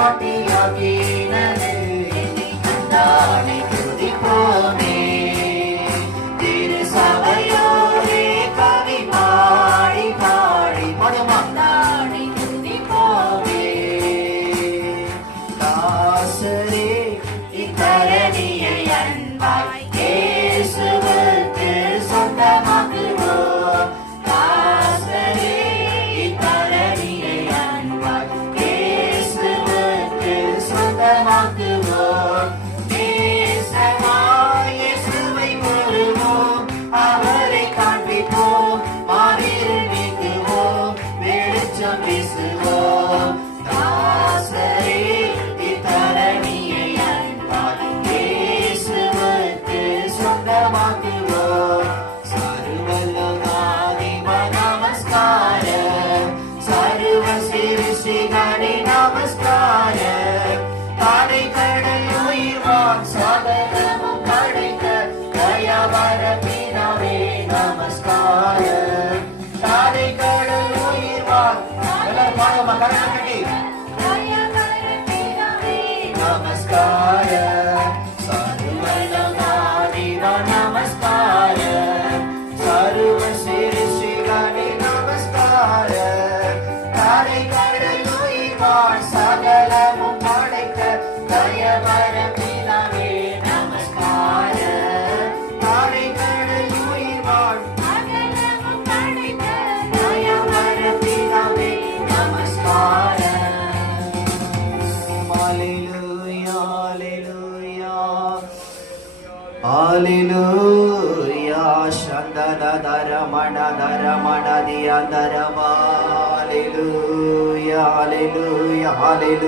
வழிகாட்டியாக்கினது தானே துதிப்போமே. திரு சபையோரே கவி பாடி பாடி தானே துதிப்போமே. தாசரே இத்தரணியை அன்பாய் இயேசுவுக்கு சொந்தமாக்குவோம். தாசரே இத்தரணியை அன்பாய் இயேசுவுக்கு சொந்தமாக்குவோம். நேசமாய் இயேசுவை கூறுவோம், அவரை காண்பிப்போம், மாறில் நீக்குவோம், வெளிச்சம் வீசுவோம். தாசரே இத்தரணியை அன்பாய் இயேசுவுக்கு சொந்தமாக்குவோம். சர்வலோகாதி நமஸ்காரம், சர்வ சிருஷ்டிகளே நமஸ்காரம். தாரை கடல் உயிர்வான் சகலமும் படைத்த தயாவர பிதாவே நமஸ்காரம். தாரை கடல் உயிர்வான் நமஸ்காரம். சர்வலோகாதி நமஸ்காரம், சர்வ சிருஷ்டிகளே நமஸ்காரம். தாரை கடல் உயிர்வான் சகலமும் படைத்த தயவர பிதாவே நமஸ்காரம். தாரை கடல் உயிர்வான் சகலமும் படைத்த தயவர பிதாவே நமஸ்காரம். Hallelujah, Shandana Dharamana Dharamana Diyandarama. Hallelujah, Hallelujah, Hallelujah.